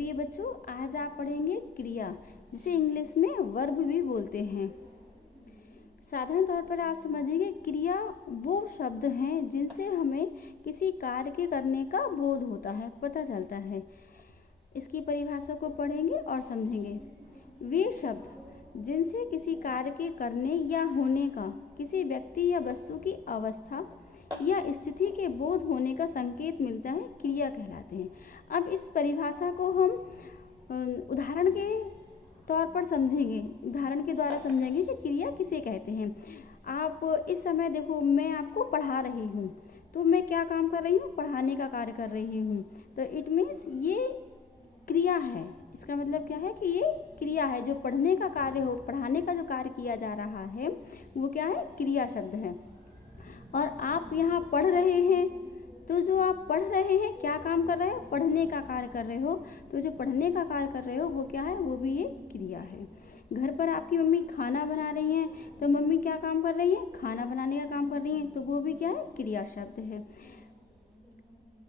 प्रिय बच्चों, आज आप पढ़ेंगे क्रिया, जिसे इंग्लिश में वर्ब भी बोलते हैं। साधारण तौर पर आप समझेंगे क्रिया वो शब्द हैं जिनसे हमें किसी कार्य के करने का बोध होता है, पता चलता है। इसकी परिभाषा को पढ़ेंगे और समझेंगे। वे शब्द जिनसे किसी कार्य के करने या होने का किसी व्यक्ति या वस्तु की अवस्था या स्थिति के बोध होने का संकेत मिलता है, क्रिया कहलाते हैं। अब इस परिभाषा को हम उदाहरण के तौर पर समझेंगे, उदाहरण के द्वारा समझेंगे कि क्रिया किसे कहते हैं। आप इस समय देखो, मैं आपको पढ़ा रही हूँ, तो मैं क्या काम कर रही हूँ? पढ़ाने का कार्य कर रही हूँ। तो इट मीन्स ये क्रिया है। इसका मतलब क्या है कि ये क्रिया है। जो पढ़ने का कार्य हो, पढ़ाने का जो कार्य किया जा रहा है वो क्या है? क्रिया शब्द है। और आप यहाँ पढ़ रहे हैं, तो जो आप पढ़ रहे हैं क्या काम कर रहे हो? पढ़ने का कार्य कर रहे हो। तो जो पढ़ने का कार्य कर रहे हो वो क्या है? वो भी ये क्रिया है। घर पर आपकी मम्मी खाना बना रही हैं, तो मम्मी क्या काम कर रही हैं? खाना बनाने का काम कर रही हैं, तो वो भी क्या है? क्रिया शब्द है।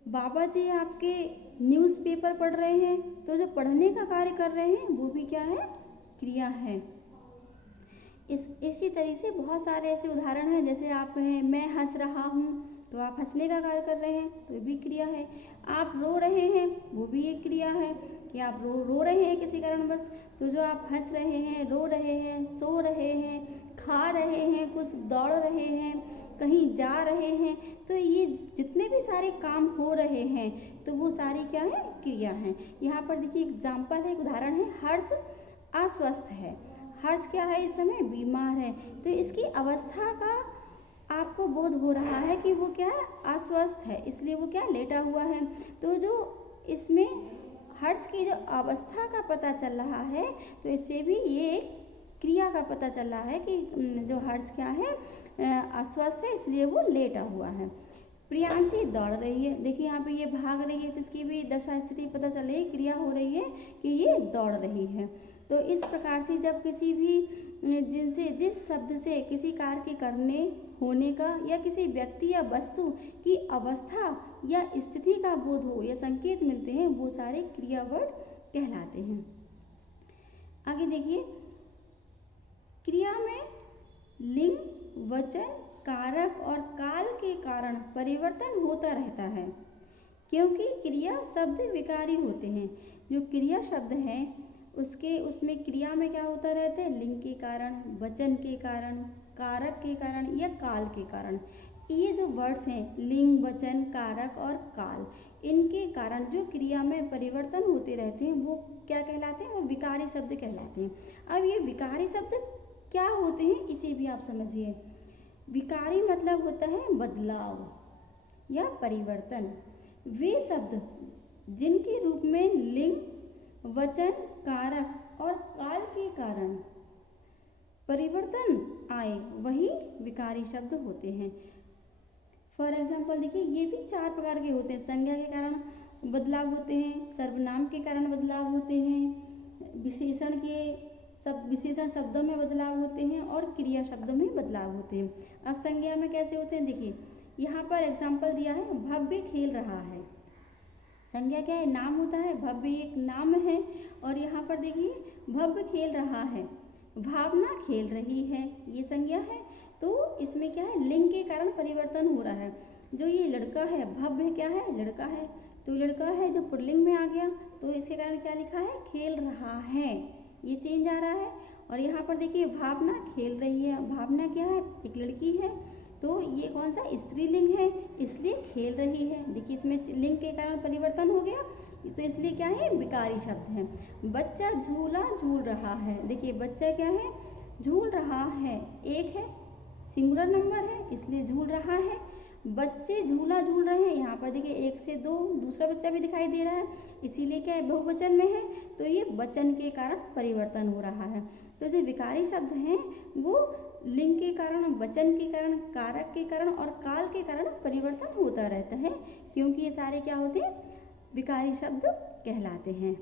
बाबा जी आपके न्यूज़पेपर पढ़ रहे हैं, तो जो पढ़ने का कार्य कर रहे हैं वो भी क्या है? क्रिया है। इसी तरह से बहुत सारे ऐसे उदाहरण हैं। जैसे आप कहें मैं हंस रहा हूँ, तो आप हंसने का कार्य कर रहे हैं, तो ये भी क्रिया है। आप रो रहे हैं, वो भी एक क्रिया है कि आप रो रहे हैं किसी कारणवश। तो जो आप हंस रहे हैं, रो रहे हैं, सो रहे हैं, खा रहे हैं, कुछ दौड़ रहे हैं, कहीं जा रहे हैं, तो ये जितने भी सारे काम हो रहे हैं तो वो सारी क्या है? क्रिया हैं। यहाँ पर देखिए एग्जाम्पल है, एक उदाहरण है। हर्ष अस्वस्थ है। हर्ष क्या है? इस समय बीमार है। तो इसकी अवस्था का आपको बोध हो रहा है कि वो क्या है? अस्वस्थ है, इसलिए वो क्या? लेटा हुआ है। तो जो इसमें हर्ष की जो अवस्था का पता चल रहा है, तो इससे भी ये क्रिया का पता चल रहा है कि जो हर्ष क्या है? अस्वस्थ है, इसलिए वो लेटा हुआ है। प्रियांशी दौड़ रही है। देखिए यहाँ पे ये भाग रही है, तो इसकी भी दशा स्थिति पता चल रही है, क्रिया हो रही है कि ये दौड़ रही है। तो इस प्रकार से जब किसी भी जिस शब्द से किसी कार्य के करने होने का या किसी व्यक्ति या वस्तु की अवस्था या स्थिति का बोध हो या संकेत मिलते हैं, वो सारे क्रिया वर्ड कहलाते हैं। आगे देखिए, क्रिया में लिंग, वचन, कारक और काल के कारण परिवर्तन होता रहता है, क्योंकि क्रिया शब्द विकारी होते हैं। जो क्रिया शब्द हैं उसमें क्रिया में क्या होता रहता है? लिंग के कारण, वचन के कारण, कारक के कारण या काल के कारण। ये जो वर्ड्स हैं, लिंग, वचन, कारक और काल, इनके कारण जो क्रिया में परिवर्तन होते रहते हैं वो क्या कहलाते हैं? वो विकारी शब्द कहलाते हैं। अब ये विकारी शब्द क्या होते हैं, इसे भी आप समझिए। विकारी मतलब होता है बदलाव या परिवर्तन। वे शब्द जिनके रूप में लिंग, वचन, कारक और काल के कारण परिवर्तन आए, वही विकारी शब्द होते हैं। फॉर एग्जाम्पल देखिए, ये भी 4 प्रकार के होते हैं। संज्ञा के कारण बदलाव होते हैं, सर्वनाम के कारण बदलाव होते हैं, विशेषण शब्दों में बदलाव होते हैं और क्रिया शब्दों में बदलाव होते हैं। अब संज्ञा में कैसे होते हैं? देखिए यहाँ पर एग्जाम्पल दिया है, भव्य खेल रहा है। संज्ञा क्या है? नाम होता है। भव्य एक नाम है। और यहाँ पर देखिए भव्य खेल रहा है, भावना खेल रही है, ये संज्ञा है। तो इसमें क्या है? लिंग के कारण परिवर्तन हो रहा है। जो ये लड़का है, भव्य क्या है? लड़का है। तो लड़का है जो पुल्लिंग में आ गया, तो इसके कारण क्या लिखा है? खेल रहा है, ये चेंज आ रहा है। और यहाँ पर देखिए भावना खेल रही है। भावना क्या है? एक लड़की है, तो ये कौन सा? स्त्रीलिंग है, इसलिए खेल रही है। देखिए इसमें लिंग के कारण परिवर्तन हो गया, तो इसलिए क्या है? विकारी शब्द है। बच्चा झूला झूल रहा है। देखिए बच्चा क्या है? झूल रहा है, एक है, सिंगुलर नंबर है, इसलिए झूल रहा है। बच्चे झूला झूल रहे हैं। यहाँ पर देखिए 1 से 2 दूसरा बच्चा भी दिखाई दे रहा है, इसीलिए क्या है? बहुवचन में है, तो ये वचन के कारण परिवर्तन हो रहा है। तो जो विकारी शब्द हैं वो लिंग के कारण, वचन के कारण, कारक के कारण और काल के कारण परिवर्तन होता रहता है, क्योंकि ये सारे क्या होते हैं? विकारी शब्द कहलाते हैं।